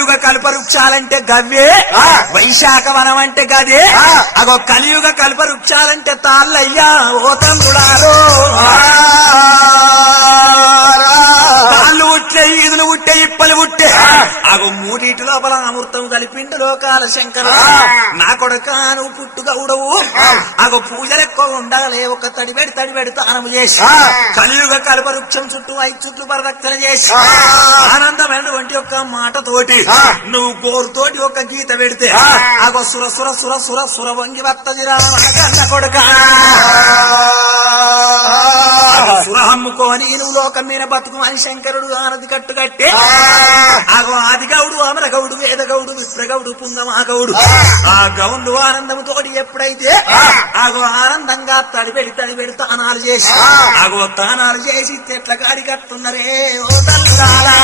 కలియుగ కల్పవృక్షాలంటే గవ్వే, వైశాఖ వనం అంటే గదే, అగో కలియుగ కల్పవృక్షాలంటే తాళ్ళయ్యా ఓ తమ్ముడారో. తాళ్ళు ఉట్టే, ఈదులు ఉట్టే, ఇప్పలు ఉట్టే, అగో మూడిటి లోపల అమృతం కలిపిండు లోకాల శంకర. నా కొడుక నువ్వు పుట్టుగౌడవు, అగో పూజలు ఎక్కువ ఉండాలి, ఒక తడిబెడి తానము చేసి కలియుగ కల్పవృక్షం చుట్టూ 5 చుట్లు పరిరక్షణ చేసి ఆనందమైనటువంటి ఒక మాటతోటి నువ్వు గోరుతోటి ఒక గీత పెడితే అగో సుర సుర సుర సుర సుర వంగి వత్తదిరా కన్న కొడుక. సుర హమ్ముకోని నువ్వు లోకం మీద బతుకు అని శంకరుడు ఆనది కట్టు కట్టే అగో ఆదిగౌడు, అమరగౌడు, వేదగౌడు, విప్రగౌడు, పుంగమాగౌడు ఆ గౌండు ఆనందముతోటి ఎప్పుడైతే అగో ఆనందంగా తడిబెడి తానాలు చేసి అగో తానాలు చేసి చెట్ల గాడి కట్టున్నరే ఓ తల్లురాలా.